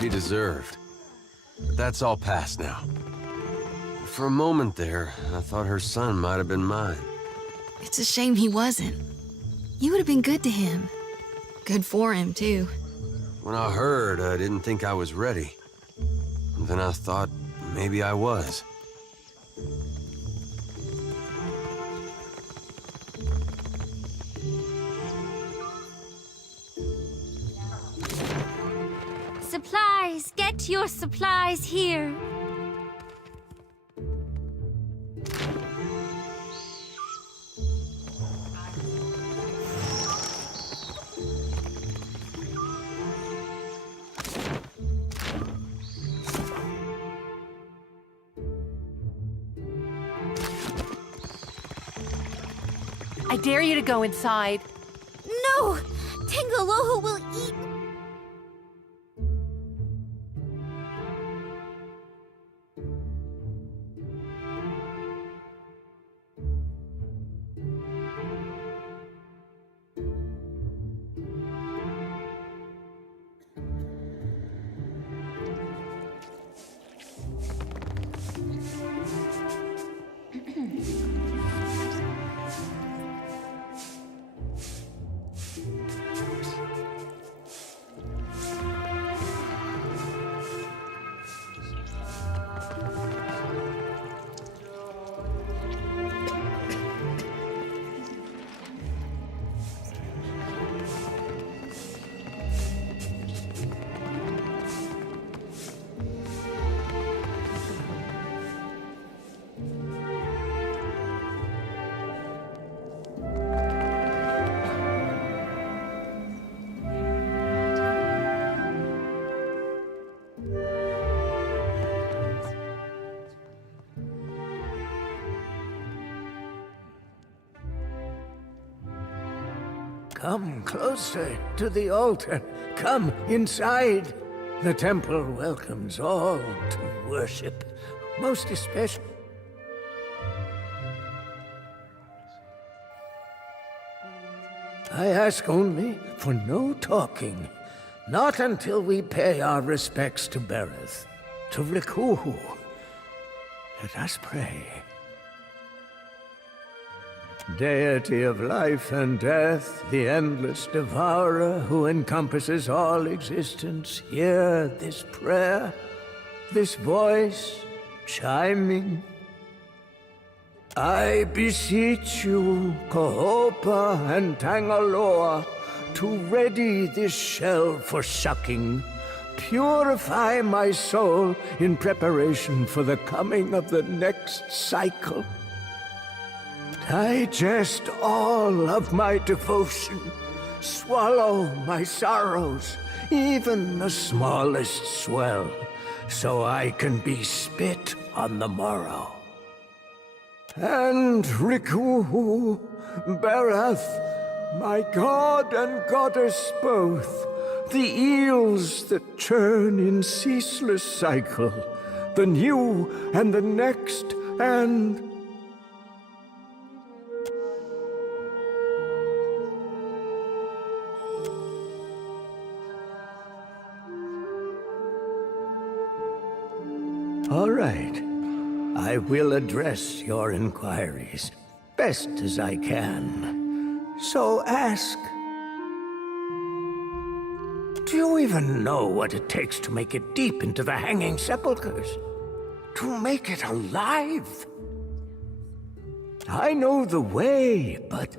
she deserved. But that's all past now. For a moment there, I thought her son might have been mine. It's a shame he wasn't. You would have been good to him. Good for him, too. When I heard, I didn't think I was ready. And then I thought maybe I was. Supplies! Get your supplies here! I dare you to go inside. No! Tangaloho will eat... Come closer to the altar. Come inside. The temple welcomes all to worship, most especially. I ask only for no talking. Not until we pay our respects to Berasa, to Rikuhu. Let us pray. Deity of life and death, the endless devourer who encompasses all existence, hear this prayer, this voice chiming. I beseech you, Kohopa and Tangaloa, to ready this shell for sucking. Purify my soul in preparation for the coming of the next cycle. Digest all of my devotion. Swallow my sorrows, even the smallest swell, so I can be spit on the morrow. And Rikuhu, Berasa, my god and goddess both, the eels that churn in ceaseless cycle, the new and the next, and... All right. I will address your inquiries, best as I can. So ask. Do you even know what it takes to make it deep into the hanging sepulchres? To make it alive? I know the way, but...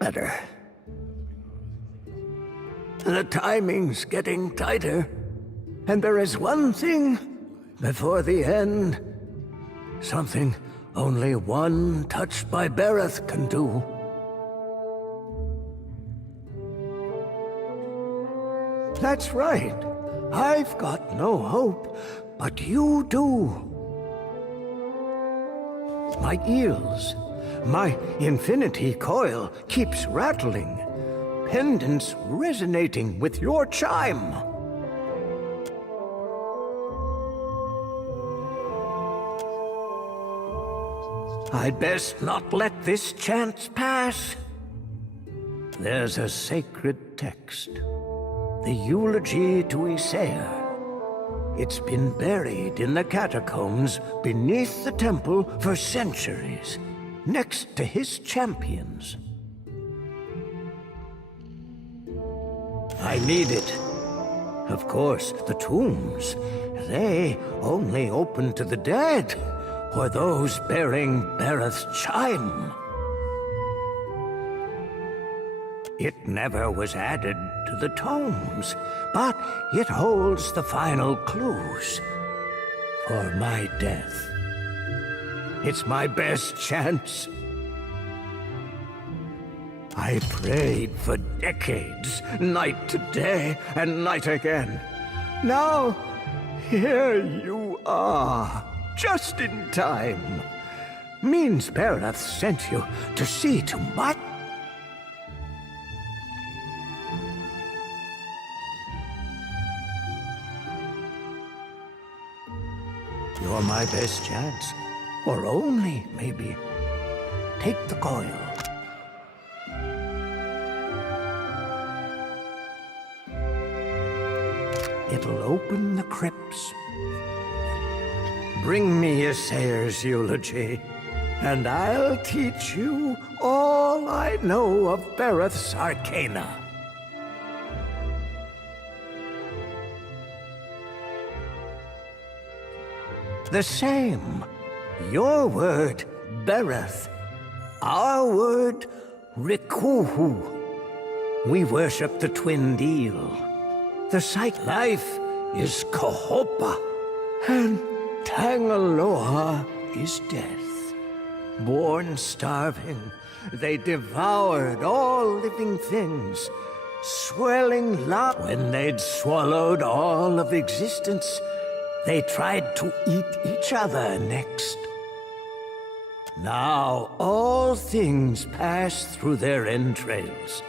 better. The timing's getting tighter, and there is one thing before the end. Something only one touched by Berasa can do. That's right. I've got no hope, but you do. My eels, my infinity coil keeps rattling, pendants resonating with your chime. I'd best not let this chance pass. There's a sacred text, the eulogy to Izeyr. It's been buried in the catacombs beneath the temple for centuries, next to his champions. I need it. Of course, the tombs, they only open to the dead, or those bearing Bereth's chime. It never was added to the tomes, but it holds the final clues for my death. It's my best chance. I prayed for decades, night to day and night again. Now, here you are, just in time. Means Bereth sent you to see to my... You're my best chance. Or only, maybe. Take the coil. It'll open the crypts. Bring me Izeyr's eulogy, and I'll teach you all I know of Bereth's arcana. The same. Your word, Bereth. Our word, Rikuhu. We worship the twin deal. The site life is Kohopa, and Tangaloa is death. Born starving, they devoured all living things, swelling love. When they'd swallowed all of existence, they tried to eat each other next. Now all things pass through their entrails.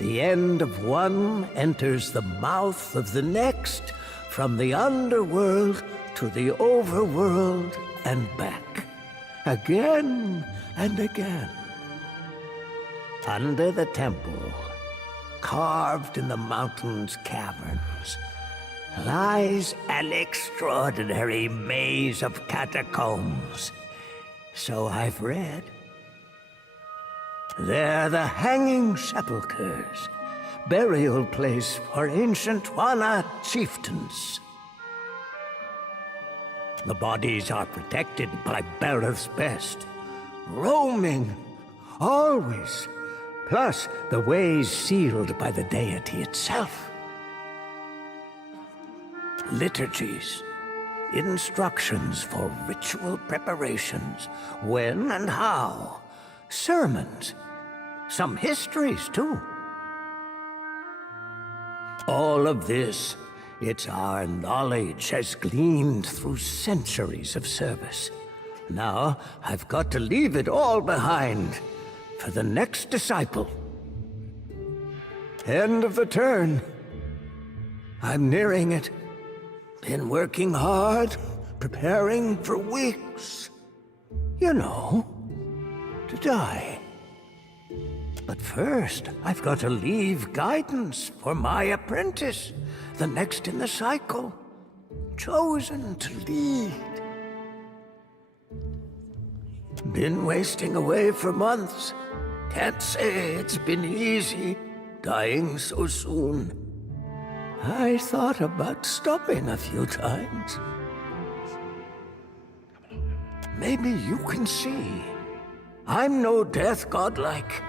The end of one enters the mouth of the next, from the underworld to the overworld and back, again and again. Under the temple, carved in the mountain's caverns, lies an extraordinary maze of catacombs. So I've read. They're the hanging sepulchres, burial place for ancient Wana chieftains. The bodies are protected by Bereth's best, roaming, always, plus the ways sealed by the deity itself. Liturgies, instructions for ritual preparations, when and how, sermons, some histories too. All of this, it's our knowledge has gleaned through centuries of service. Now, I've got to leave it all behind for the next disciple. End of the turn. I'm nearing it. Been working hard, preparing for weeks. You know, to die. But first, I've got to leave guidance for my apprentice, the next in the cycle, chosen to lead. Been wasting away for months. Can't say it's been easy, dying so soon. I thought about stopping a few times. Maybe you can see. I'm no death godlike.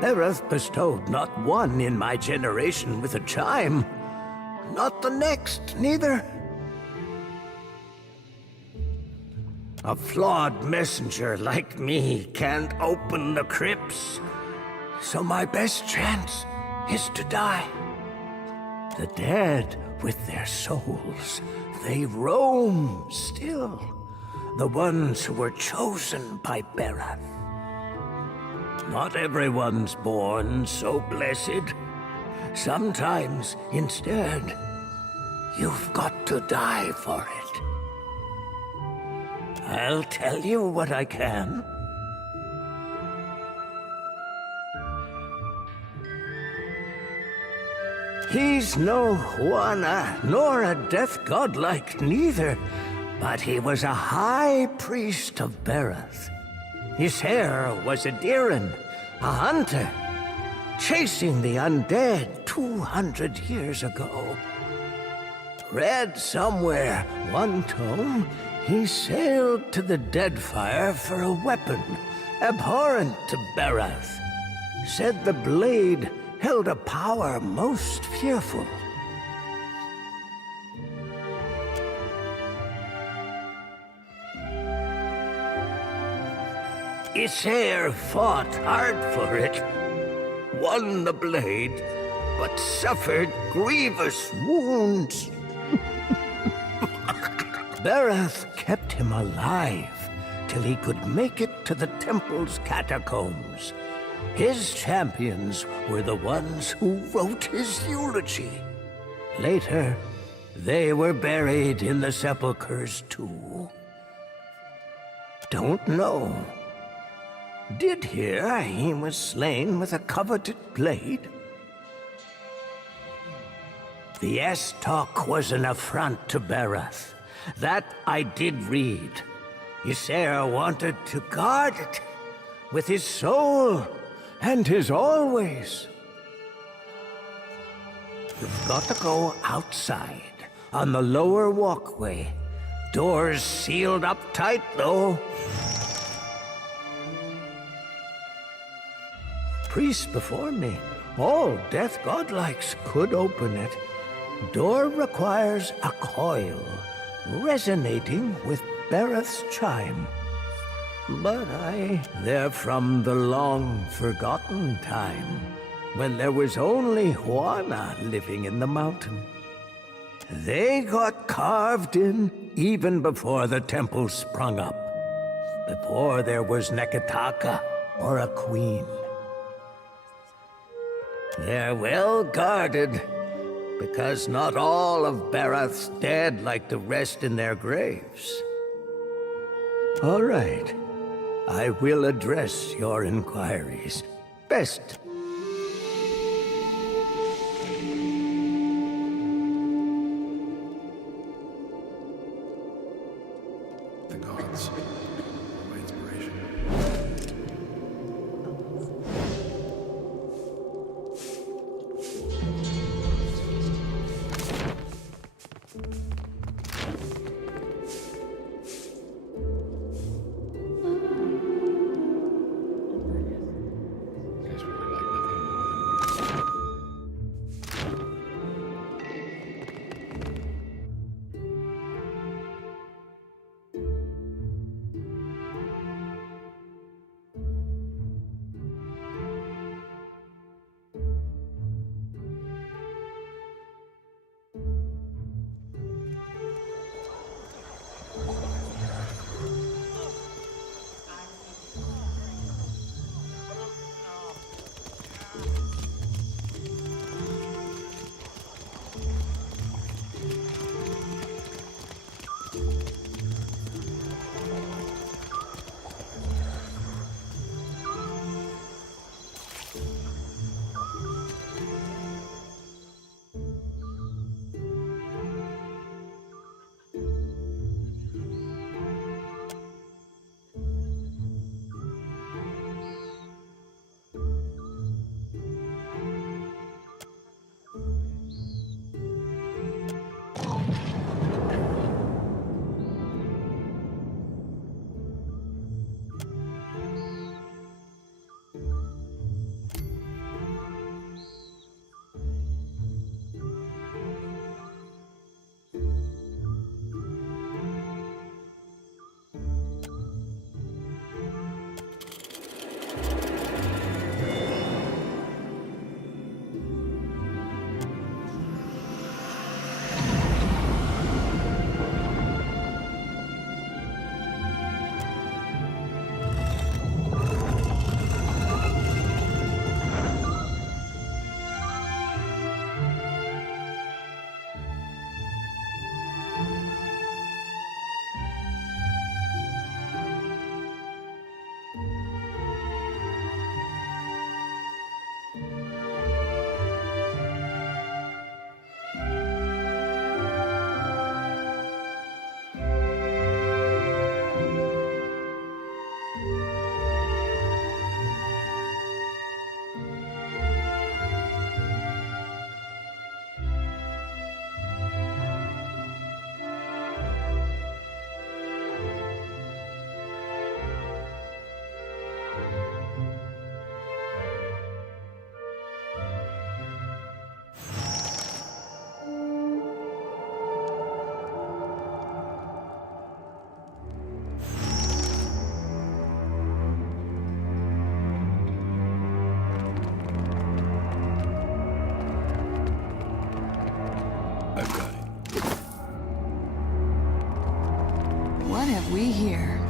Bereth bestowed not one in my generation with a chime. Not the next, neither. A flawed messenger like me can't open the crypts. So my best chance is to die. The dead, with their souls, they roam still. The ones who were chosen by Bereth. Not everyone's born so blessed. Sometimes, instead, you've got to die for it. I'll tell you what I can. He's no Juana, nor a death godlike neither, but he was a high priest of Berasa. His hair was a Diran, a hunter, chasing the undead 200 years ago. Read somewhere, one tome, he sailed to the Deadfire for a weapon, abhorrent to Berasa. Said the blade held a power most fearful. Izeyr fought hard for it, won the blade, but suffered grievous wounds. Berasa kept him alive till he could make it to the temple's catacombs. His champions were the ones who wrote his eulogy. Later, they were buried in the sepulchres too. Don't know. Did hear he was slain with a coveted blade. The S-talk was an affront to Berasa. That I did read. Izeyr wanted to guard it with his soul and his always. You've got to go outside, on the lower walkway. Doors sealed up tight, though. Priests before me, all death godlikes could open it. Door requires a coil, resonating with Berasa's chime. But they're from the long-forgotten time, when there was only Juana living in the mountain. They got carved in even before the temple sprung up, before there was Nekataka or a queen. They're well guarded, because not all of Berasa's dead like to rest in their graves. All right. I will address your inquiries. Best. The gods. My inspiration. Guys really like have we here?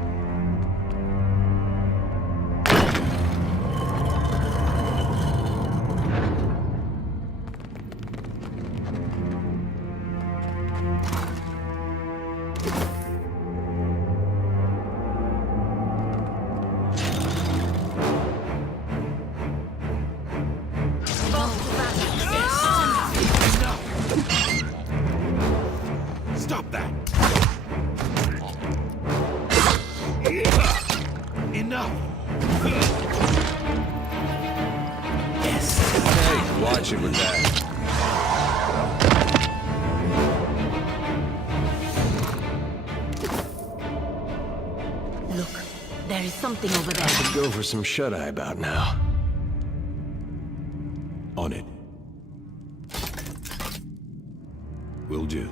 Stop that! Enough! Yes! Hey, watch it with that. Look, there is something over there. Could go for some shut-eye about now. On it. Will do.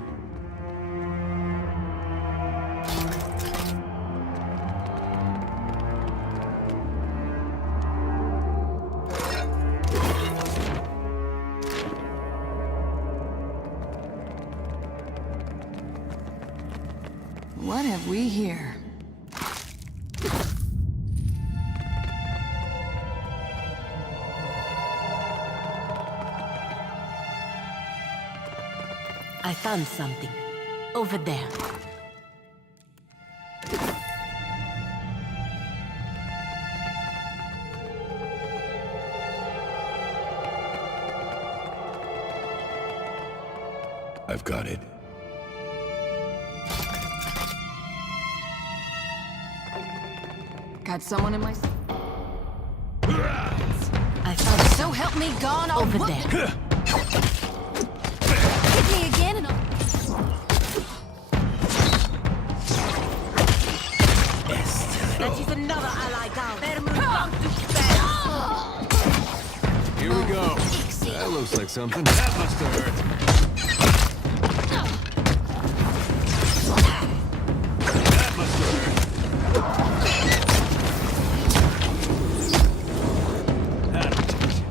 What have we here? I found something. Over there. I've got it. Got someone in my... I found So help me God, I'll over whoop- there. Hit me again and I'll... That is another ally down. Here we go. That looks like something. That must have hurt. That must have hurt. That'll teach you.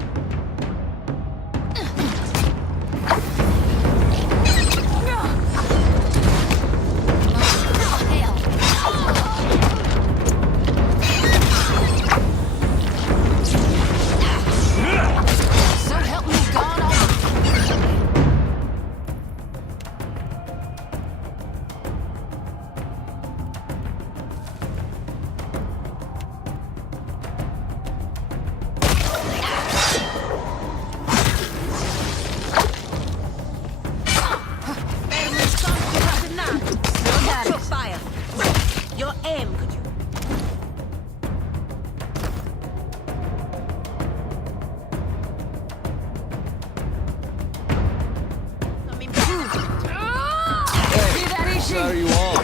So help me God, I'll... Fire. Your aim, could you? Some improvement. How are you all?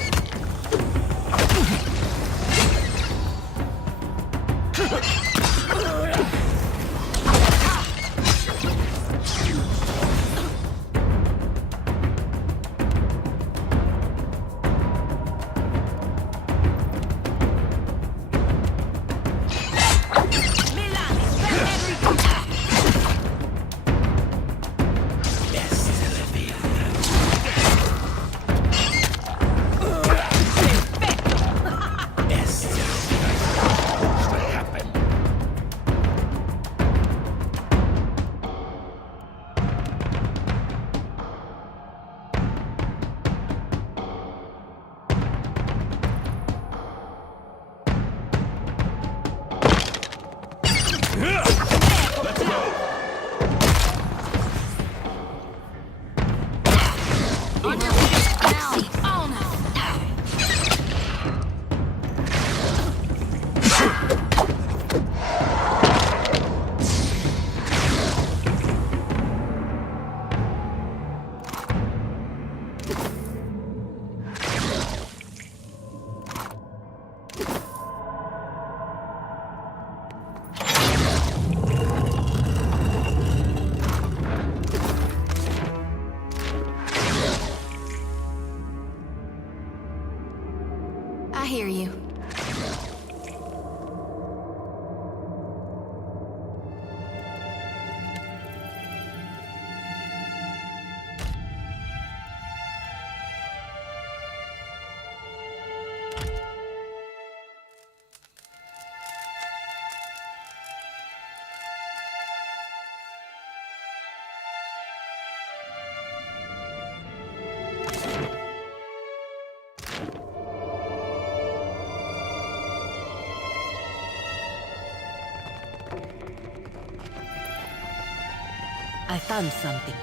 I found something.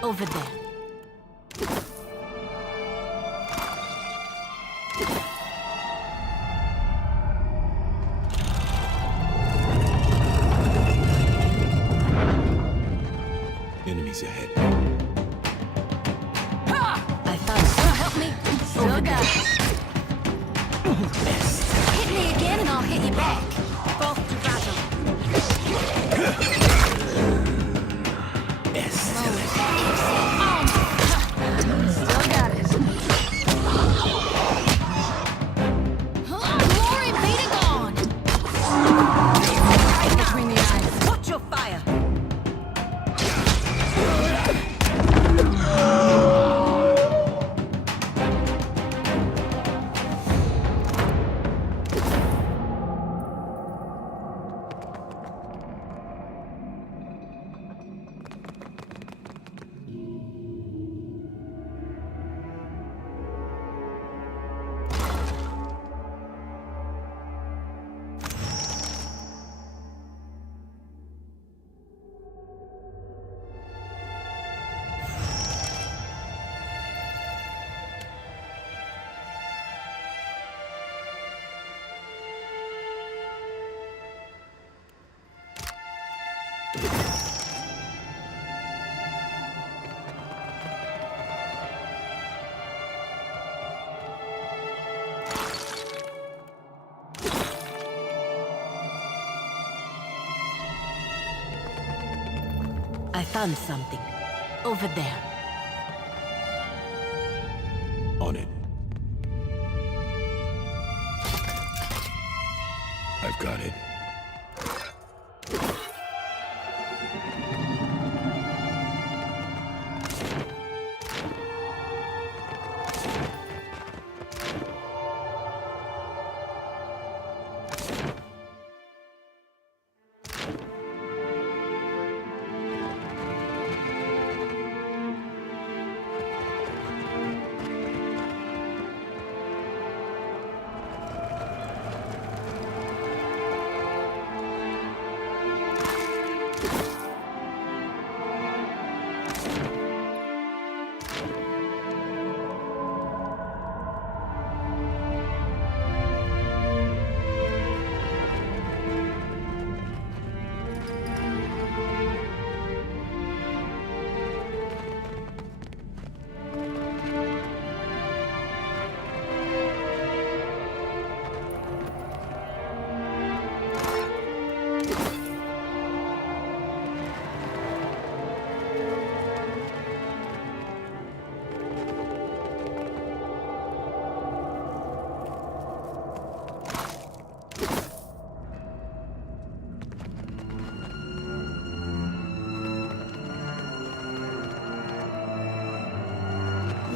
Over there. Enemies ahead. I found some. Help me. Still got it. Hit me again and I'll hit you back. Off to battle. Still got it. Glory be to God. Right between the eyes. Watch your fire. I found something. Over there. On it. I've got it.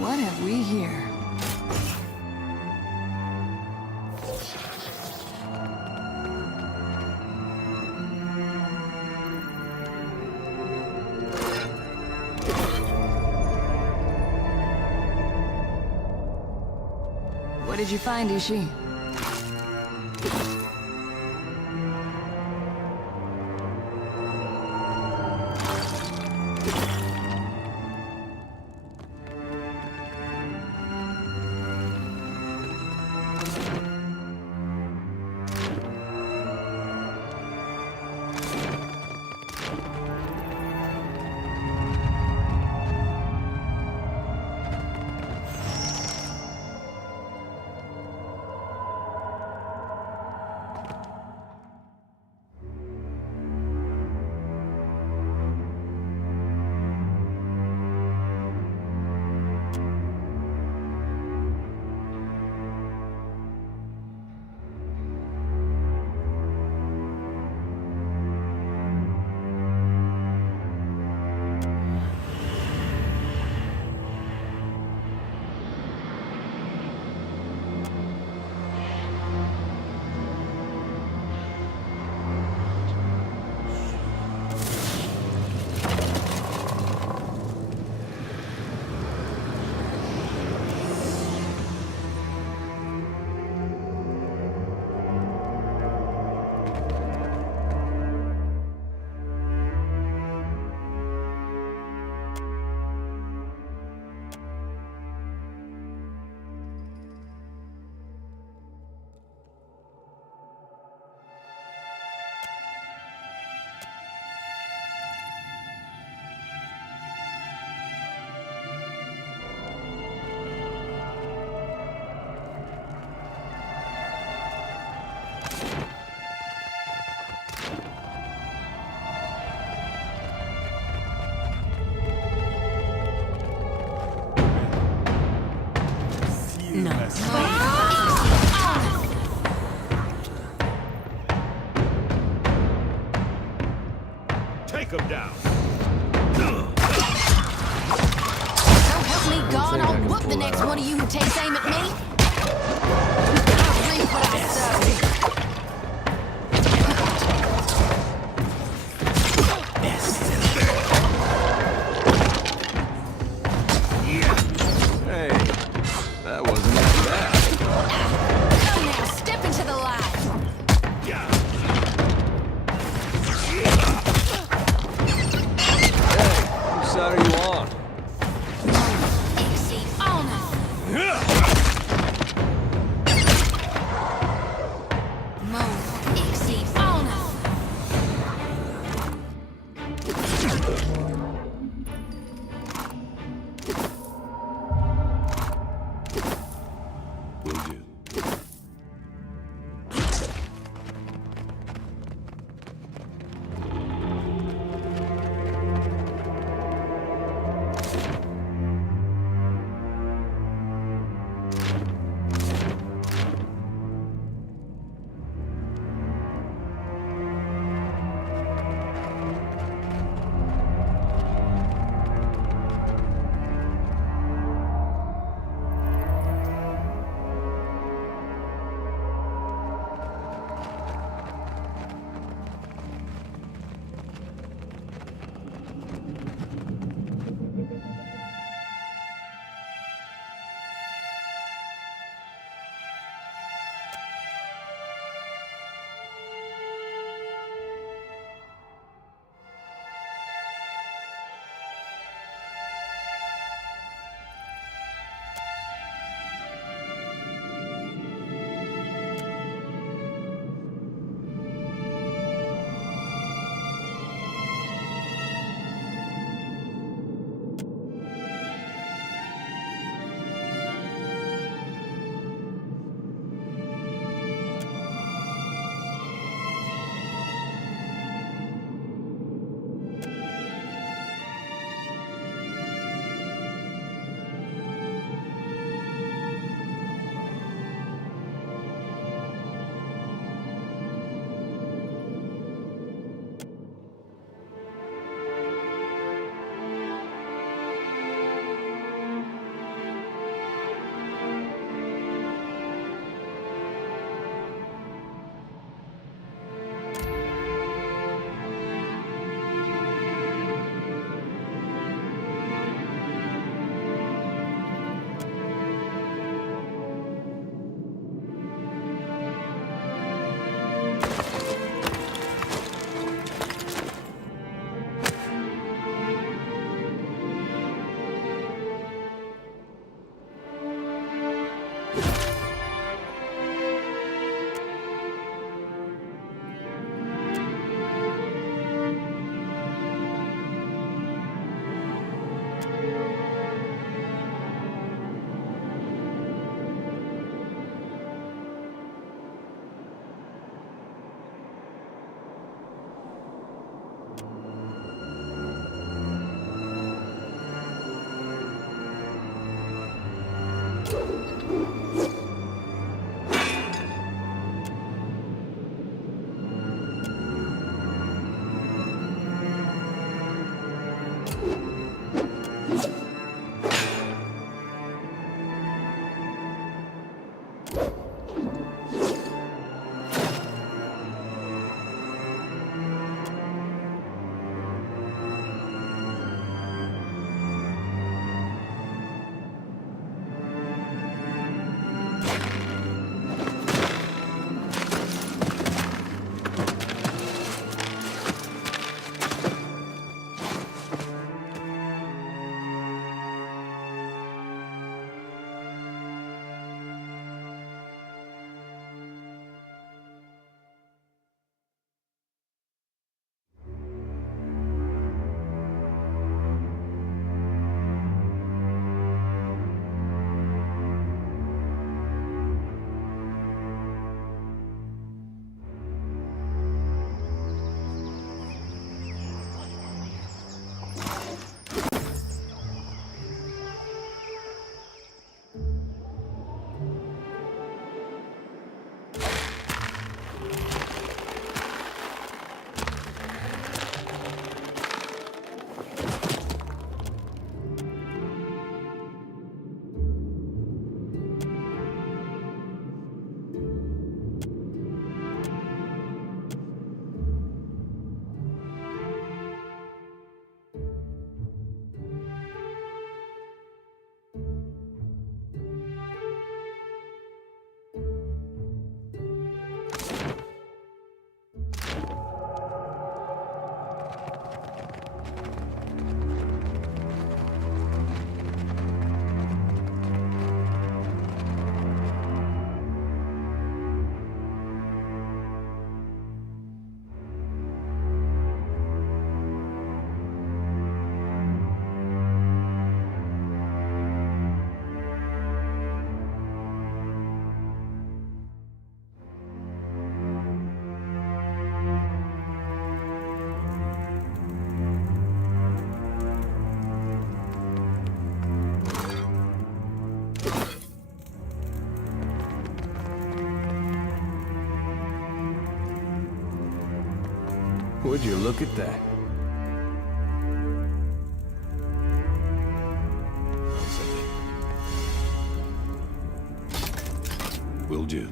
What have we here? What did you find, Ishi? honor. Take him down. Don't help me, God, I'll whoop the next one of you who takes aim at me. I'll reap what I sow. Hey, that wasn't that bad. Come now, step into the light. Whose side are you on? Exceed honor. Move, exceed honor. Will do. Would you look at that? Will do.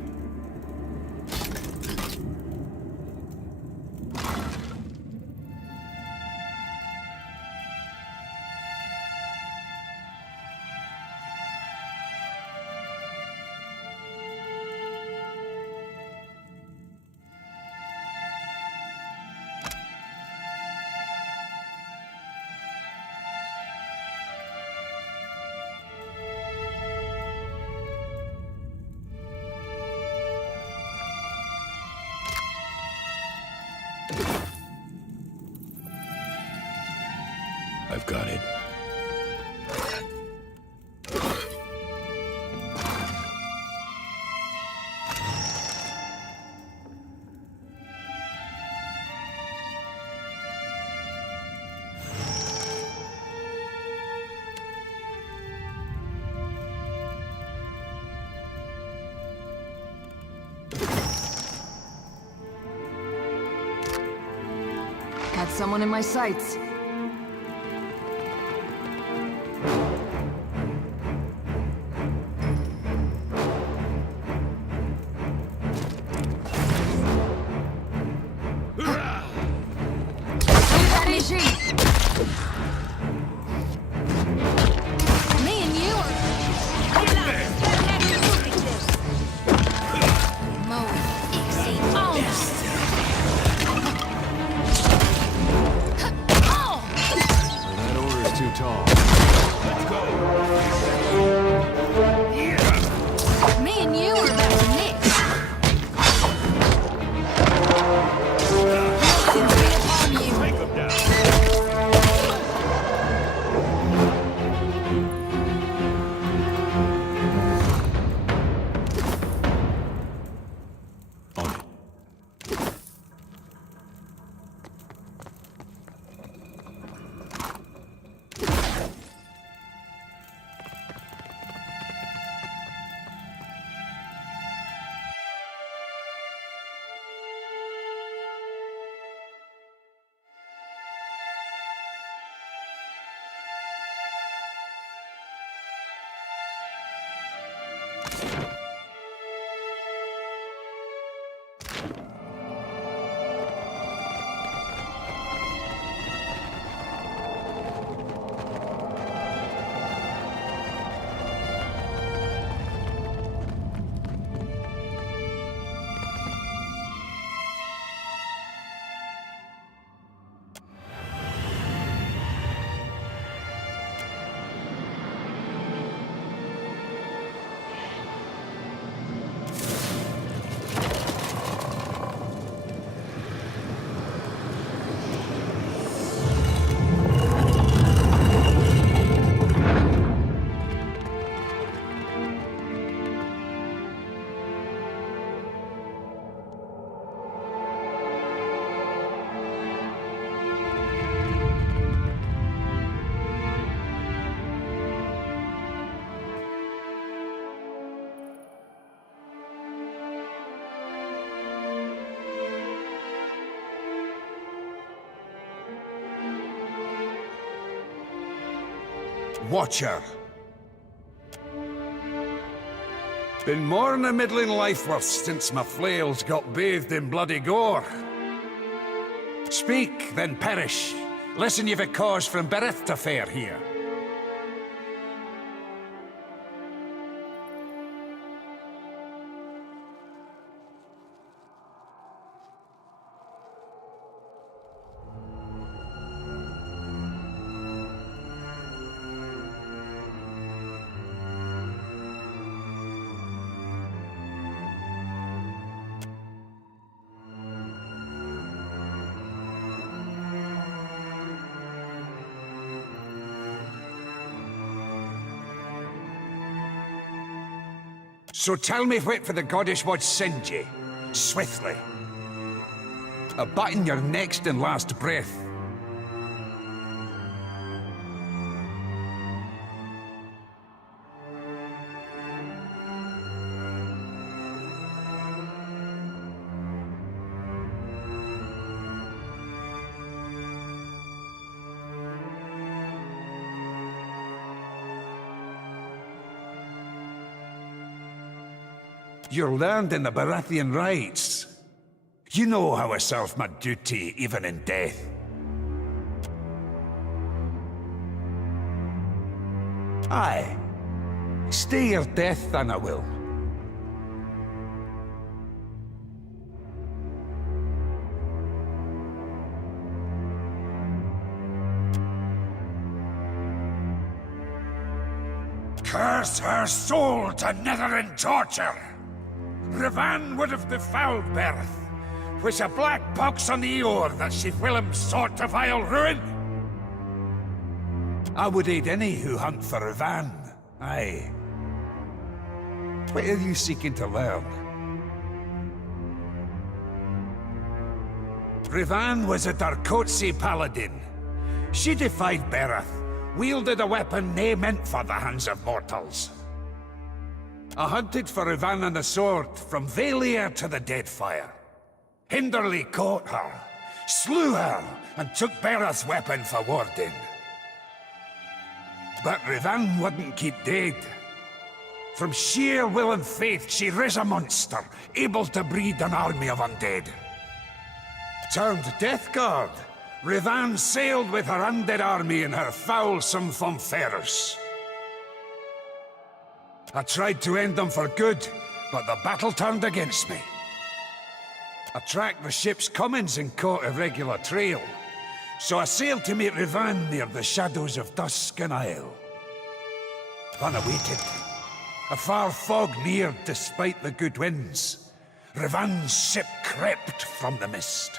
I've got it. Got someone in my sights. Watcher. Been more than a middling life worth since my flails got bathed in bloody gore. Speak, then perish. Listen, you've a cause from birth to fare here. So tell me what for the goddess would send ye, swiftly. A button your next and last breath. You're learned in the Baratheon rites. You know how I serve my duty even in death. Aye. Stay your death, then I will. Curse her soul to never-end torture! Revan would have befouled Berth, which a black pox on the Eor that she whilom sought to vile ruin. I would aid any who hunt for Revan, aye. What are you seeking to learn? Revan was a Darkotsi paladin. She defied Bereth, wielded a weapon nae meant for the hands of mortals. I hunted for Revan on the sword from Valir to the Deadfire. Hinderly caught her, slew her, and took Bereth's weapon for warding. But Revan wouldn't keep dead. From sheer will and faith, she riz a monster, able to breed an army of undead. Turned Death Guard, Revan sailed with her undead army in her foulsome Thumferus. I tried to end them for good, but the battle turned against me. I tracked the ship's comings and caught a regular trail, so I sailed to meet Revan near the shadows of Dusk and Isle. Then I waited. A far fog neared despite the good winds. Revan's ship crept from the mist.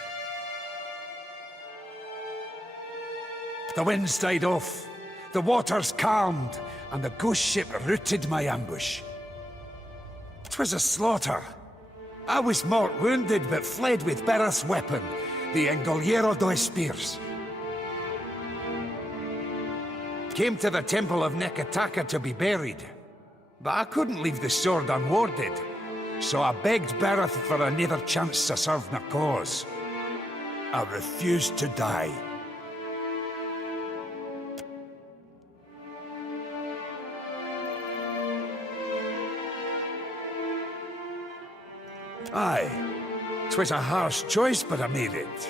The winds died off, the waters calmed, and the ghost ship routed my ambush. 'Twas a slaughter. I was mort wounded, but fled with Bereth's weapon, the Engoliero dos Spears. Came to the temple of Nekataka to be buried, but I couldn't leave the sword unwarded, so I begged Bereth for another chance to serve my cause. I refused to die. Aye, 'twas a harsh choice, but I made it.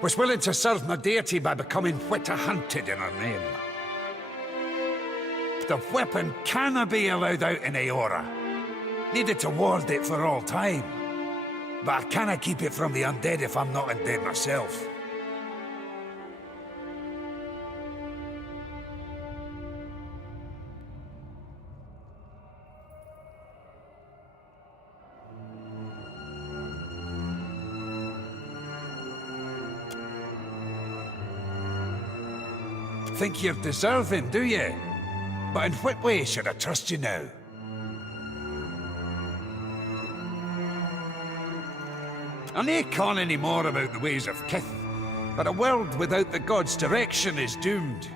Was willing to serve my deity by becoming what I hunted in her name. The weapon canna be allowed out in Eora. Needed to ward it for all time. But I canna keep it from the undead if I'm not undead myself. Think you're deserving, do you? But in what way should I trust you now? I nae con any more about the ways of Kith, but a world without the gods' direction is doomed.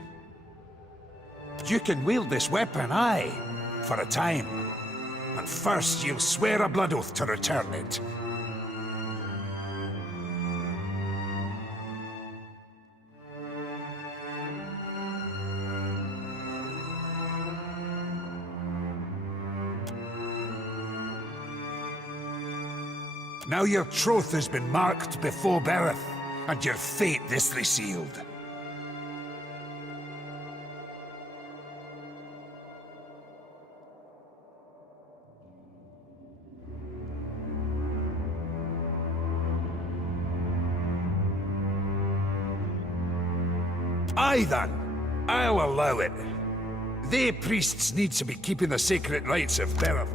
You can wield this weapon, aye, for a time. And first you'll swear a blood oath to return it. Now your troth has been marked before Bereth, and your fate thisly sealed. Aye then, I'll allow it. They priests need to be keeping the sacred rites of Bereth.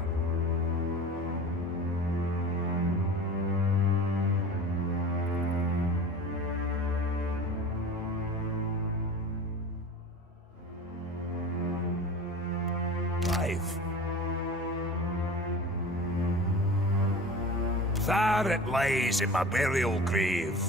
There it lies in my burial grave.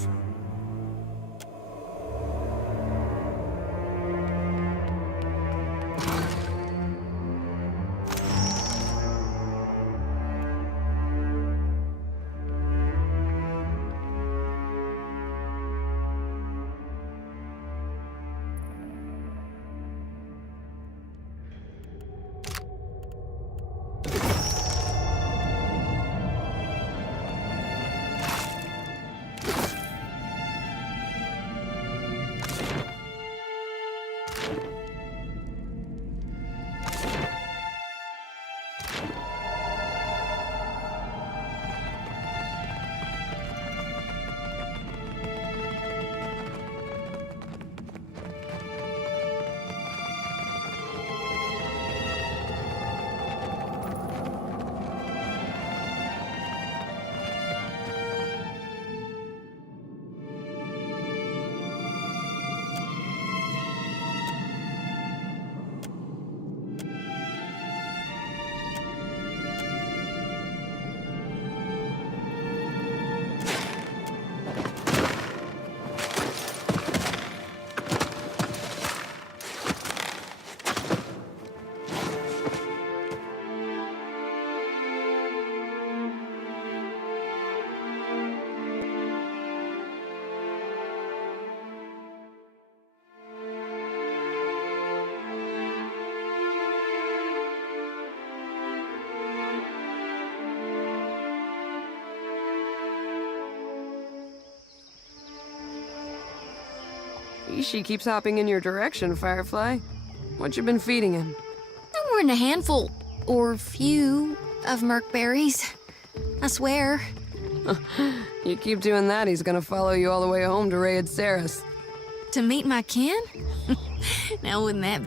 She keeps hopping in your direction, Firefly. What you been feeding him? No more than a handful, or few, of merkberries. I swear. You keep doing that, he's gonna follow you all the way home to raid Saris. To meet my kin? Now wouldn't that...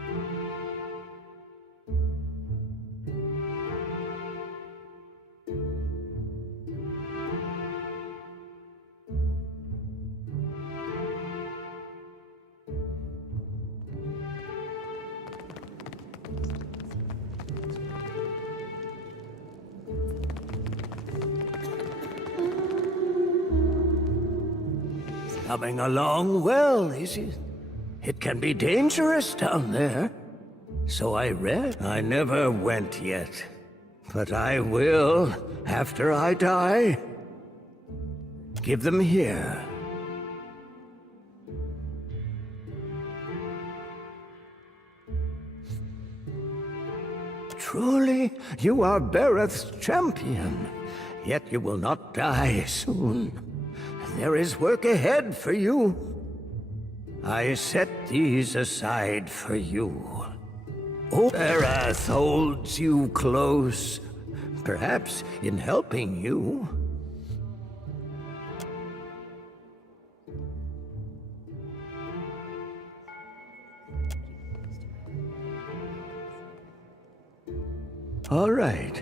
Coming along well, is it? It can be dangerous down there. So I read. I never went yet. But I will after I die. Give them here. Truly, you are Bereth's champion. Yet you will not die soon. There is work ahead for you. I set these aside for you. Oh, Berath holds you close, perhaps in helping you. All right.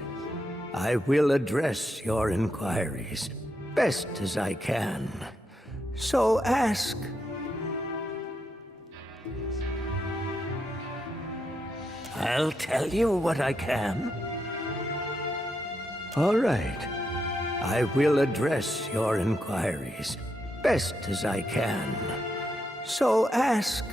I will address your inquiries best as I can. So ask. I'll tell you what I can. All right. I will address your inquiries best as I can. So ask.